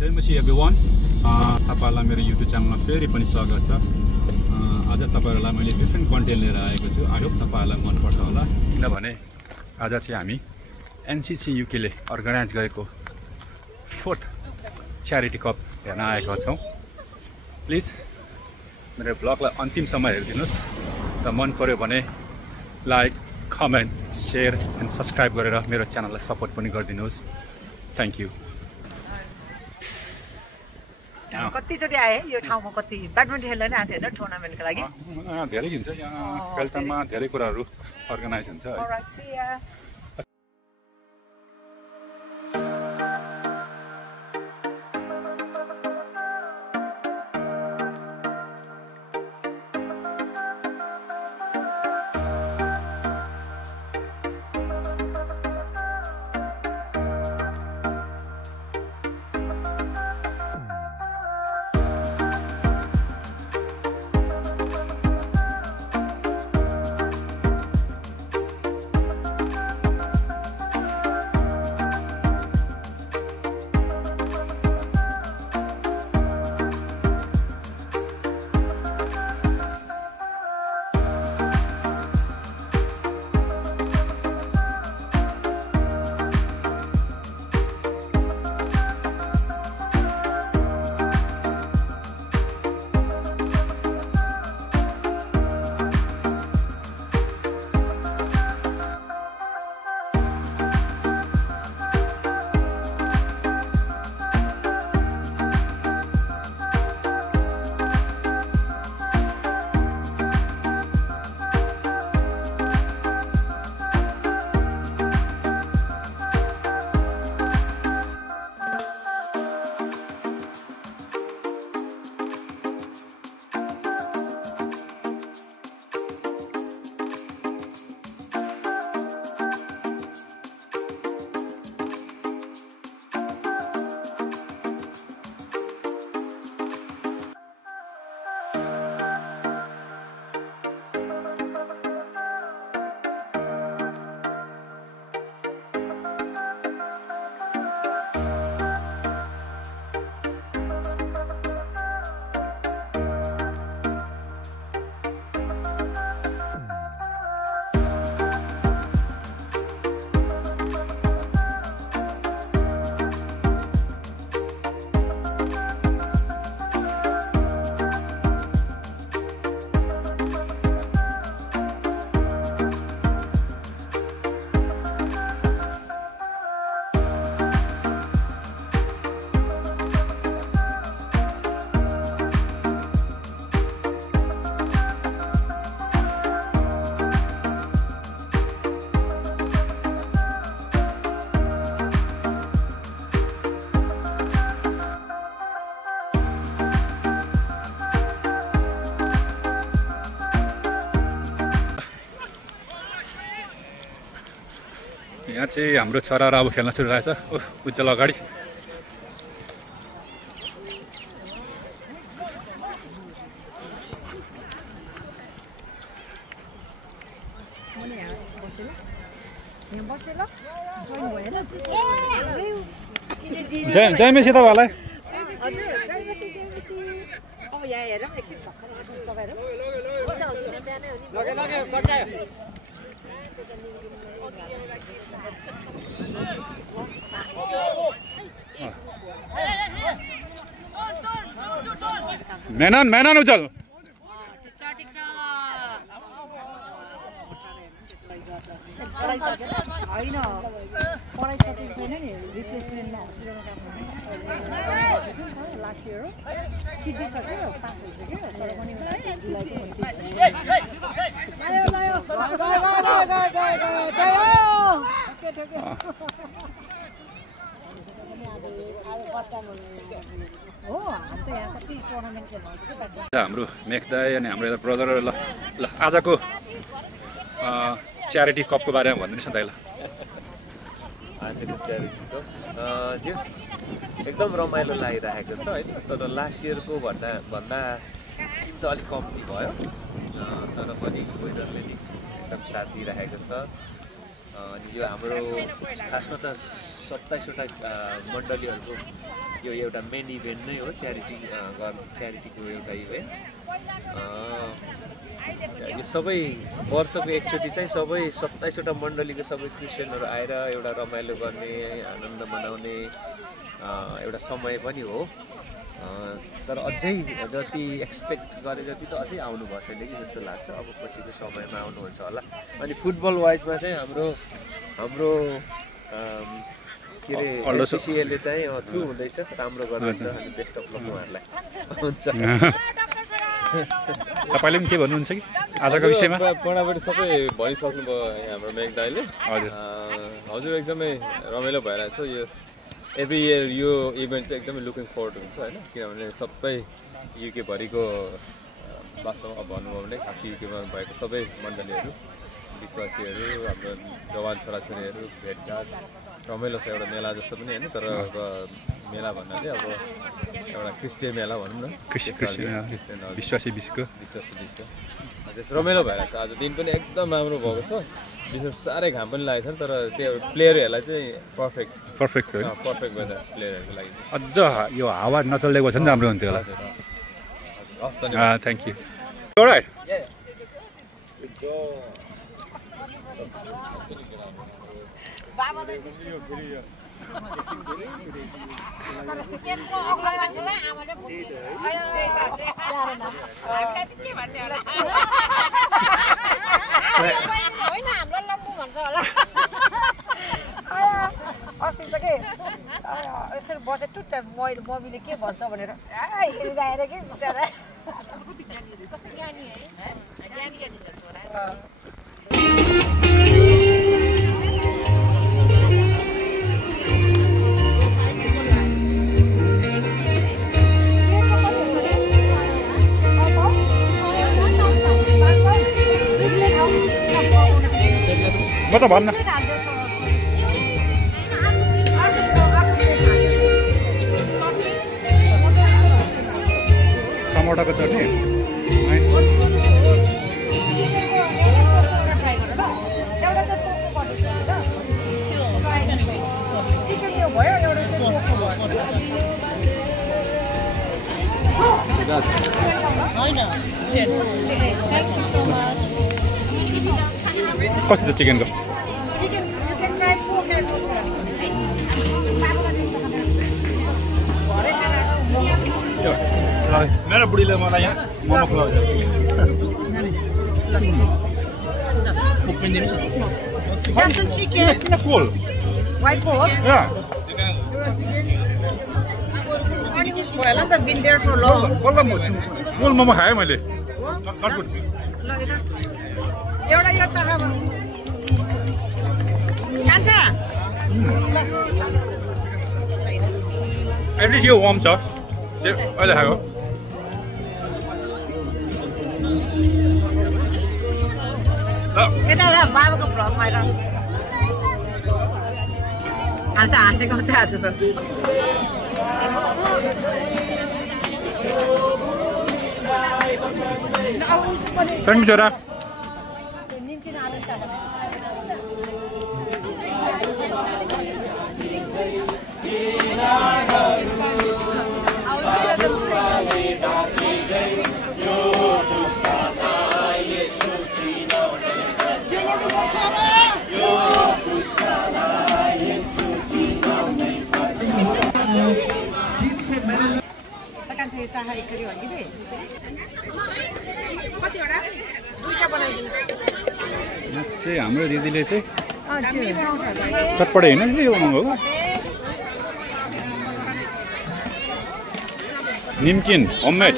जय मसी एभ्रिवान, तपाईहरुलाई मेरो युट्युब च्यानलमा फेरि पनि स्वागत छ। आज तपाईहरुलाई मैले डिफ्रेन्ट कन्टेन्ट लिएर आएको छु। आई होप तपाईहरुलाई मन पर्छ होला, किनभने आज चाहिँ हामी एनसीसी युकेले अर्गनाइज गरेको 4th च्यारिटी कप हेर्न आएका छौं। प्लिज मेरो ब्लगलाई अन्तिमसम्म हेरिदिनुस् र मन पर्यो भने like, comment, share and subscribe गरेर मेरो च्यानललाई सपोर्ट पनि गरिदिनुस्। Thank you. कतिचोटि आए यो ठाउँमा? कति ब्याडमिन्टन खेल्न नि आएको थिएन टुर्नामेन्टको लागि? धेरै हुन्छ यहाँ बेलटामा धेरै कुराहरू अर्गनाइज हुन्छ है। यहाँ चाहिँ हाम्रो छोराहरू अब खेल्न सुरु रहेछ। उज्जवल अगाडि जय मेसी तपाईँहरूलाई। मेनन उज्जवल होइन पढाइसकेको छैन नि, रिप्लेसमेन्टमा हस्पिटलमा काम गर्नु लास्ट इयर हो, सिकिसक्यो, पास भइसक्यो, तर पनि हाम्रो मेघदाई अनि हाम्रो ब्रदर ल आजको च्यारिटी कपको बारेमा भनिदिनुहोस् न दाइला। आजको च्यारिटी कप एकदम रमाइलो लागिरहेको छ होइन। तर लास्ट इयरको भन्दा टिम त अलिक कम्ती भयो, तर पनि विनरले एकदम साथ दिइरहेको छ। अनि यो हाम्रो खासमा त 27वटा मण्डलीहरूको यो एउटा मेन इभेन्ट नै हो च्यारिटीको एउटा इभेन्ट यो सबै वर्षको एकचोटि चाहिँ सबै 27वटा मण्डलीको सबै क्रिस्चियनहरू आएर एउटा रमाइलो गर्ने आनन्द मनाउने एउटा समय पनि हो तर अझै जति एक्सपेक्ट गरे जति त अझै आउनु भएको छैन कि जस्तो लाग्छ अब पछिको समयमा आउनुहुन्छ होला अनि फुटबल वाइजमा चाहिँ हाम्रो के अरे एससिसिएले चाहिँ थ्रु हुँदैछ राम्रो गर्दैछ अनि बेस्ट अफ लक उहाँहरूलाई हुन्छ तपाईँले पनि के भन्नुहुन्छ कि आजको विषयमा बडाबडी सबै भनिसक्नुभयो हाम्रो मेघ दाइले हजुर एकदमै रमाइलो भइरहेछ यस एभ्री इयर यो इभेन्ट चाहिँ एकदमै लुकिङ फरवर्ड हुन्छ होइन किनभने सबै युकेभरिको वास्तवमा भन्नुभयो भने खास युकेमा भएको सबै मण्डलीहरू विश्वासीहरू हाम्रो जवान छोराछोरीहरू भेटघाट रमाइलो छ एउटा मेला जस्तो पनि होइन तर अब मेला भन्नाले अब एउटा क्रिस्टियन मेला भनौँ न विश्वासी बिचको त्यस रमाइलो भइरहेको छ आज दिन पनि एकदम राम्रो भएको छ विशेष साह्रै घाम पनि लागेको छ तर त्यो प्लेयरहरूलाई चाहिँ पर्फेक्ट भएछ प्लेयरहरूको लागि अझ यो हावा नचल्दै गएको छ नि राम्रो हुन्थ्यो होला थ्याङ्क यू अस्ति त के यसरी बसे टुट्टा मम्मीले के भन्छ भनेर हेरिरहेर के बिचरा म त भन्न टमाटरको चटनी कति त चिकनको मेरो बुढीले मलाई यहाँ मोमो खुवाउँछ cool. White pork? Yeah. Morning is spoiled. I've been there for long. Cool momo खाएँ मैले. Not good. एउटा यो चाह खान्छ At least यो warm छ. अहिले खाएको. यता बाबाको भ्लग आएर अहिले त हाँसेको मात्रै हाँस्यो त Thank you, छोरा. चाहिँ हाम्रो दिदीले चाहिँ चटपटे होइन नि यो बनाउनु निम्किन होममेड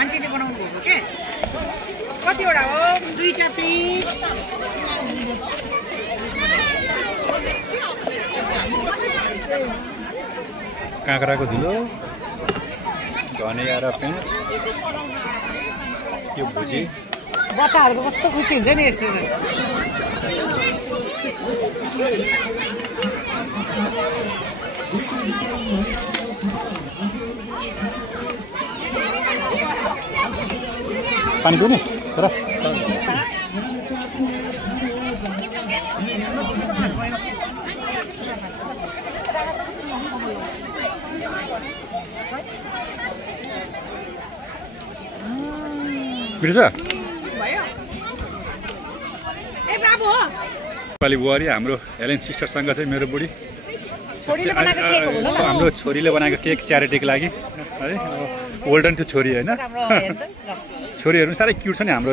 आन्टीले बनाउनु भएको के कतिवटा हो दुईटा प्लिज काँक्राको धुलो धनिया र प्याज यो भुजी बच्चाहरूको कस्तो खुसी हुन्छ नि यस्तो पानी पिउने तर मिठो छ नेपाली बुहारी हाम्रो हेलेन सिस्टरसँग चाहिँ मेरो बुढी हाम्रो छोरीले बनाएको केक च्यारिटीको लागि है ओल्डन टु छोरी होइन छोरीहरू पनि साह्रै क्युट छ नि हाम्रो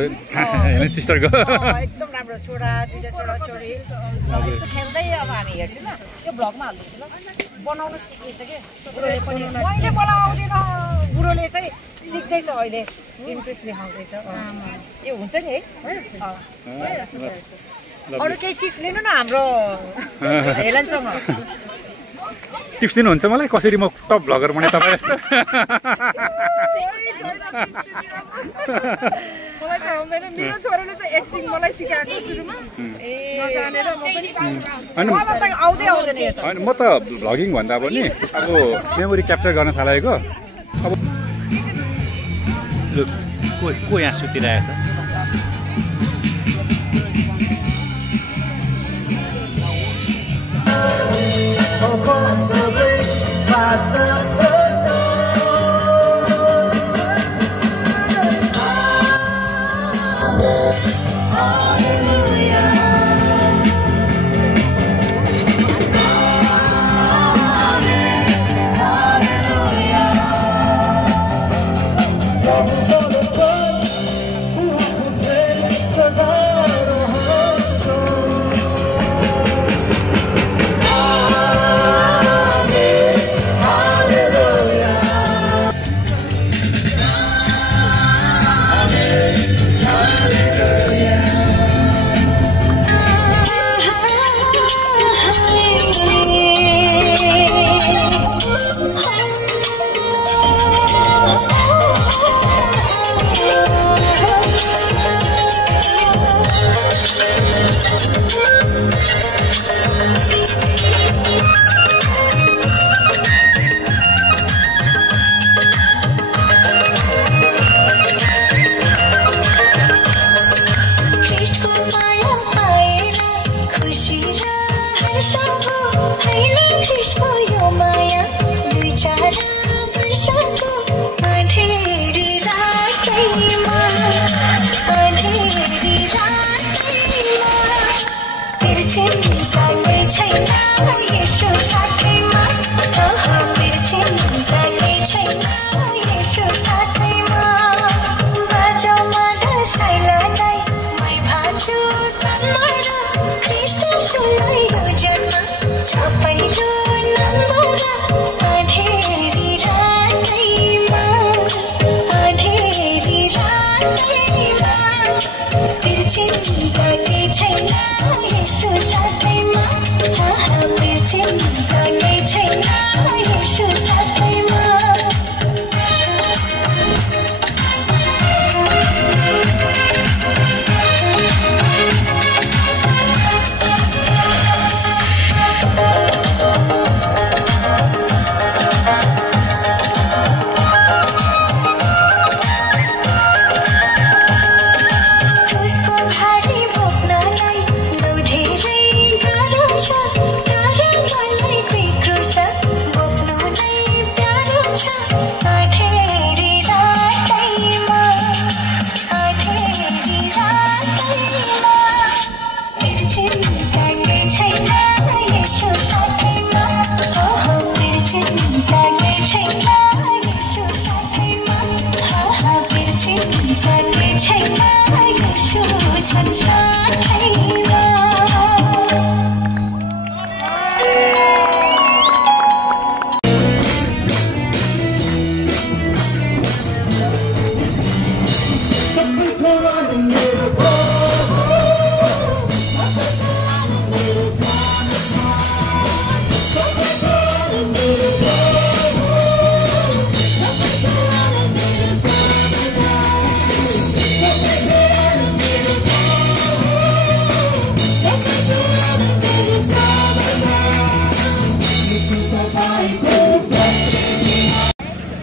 हेलेन सिस्टरको एकदम राम्रो छोरा दुईटा छोरा छोरी यस्तो खेल्दै अब हामी हेर्छौँ ल त्यो भ्लगमा हाल्दिन्छु ल बनाउन सिकेछ के बुढोले पनि मैले बोलाउँदिन बुढोले चाहिँ सिक्दैछ अहिले इन्ट्रेस्ट देखाउँदैछ यो हुन्छ नि है अरू केही टिप्स लिनु न हाम्रो हेलेनसँग टिप्स दिनुहुन्छ मलाई कसरी म टप भ्लगर बने तपाईँ जस्तो मलाई थाहा हुँदैन मेरो छोराले त एक्टिङ मलाई सिकाएको सुरुमा नजानेर म पनि आउँदै आउँदैन होइन म त भ्लगिङ भन्दा पनि अब मेमोरी क्याप्चर गर्न थालेको अब को यहाँ सुतिरहेछ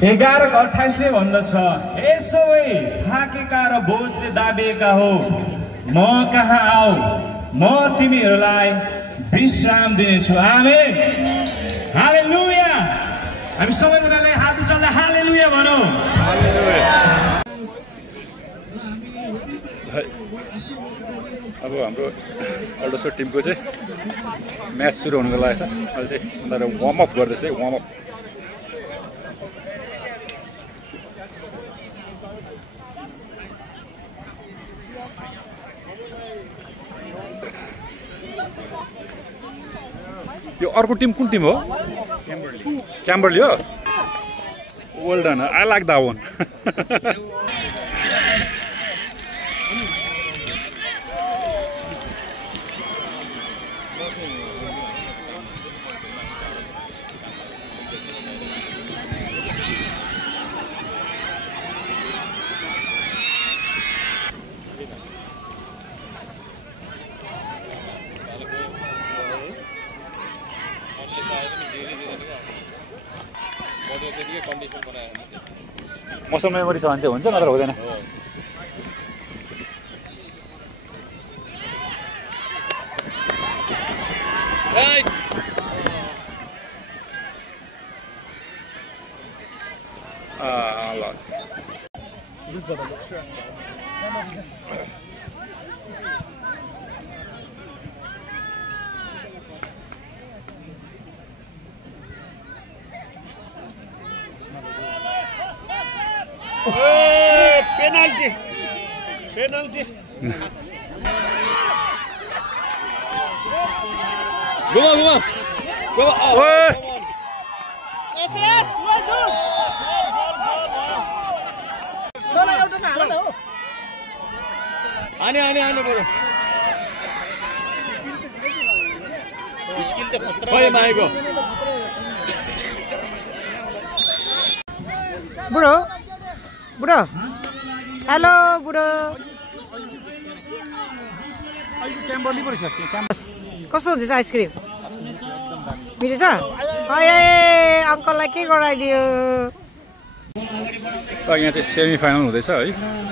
एघार 28 भन्दछ यसो थाकेका र बोझले दाबिएका हो म कहाँ आऊ म तिमीहरूलाई विश्राम दिनेछु आमेन हालेलुया हामी सबैजनाले हात उचाल्दै हालेलुया भनौँ हालेलुया अब हाम्रो अल्डोसो टिमको चाहिँ म्याच सुरु हुनुको लागि छ। अहिले चाहिँ उनीहरू वार्म अप गर्दैछ है, वार्म अप। यो अर्को टिम कुन टिम हो? क्याम्बरली हो। Well done, I like that one. Muscle memory छ भने चाहिँ हुन्छ, नत्र हुँदैन। पेनल्टी पेनल्टी बुढो बुढो हेलो बुढो कस्तो हुन्छ आइसक्रिम? मिठो छ? अङ्कललाई के गराइदियो? यहाँ चाहिँ सेमी फाइनल हुँदैछ है।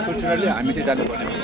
फर्चुनेटली हामी चाहिँ जानुपर्ने भयो।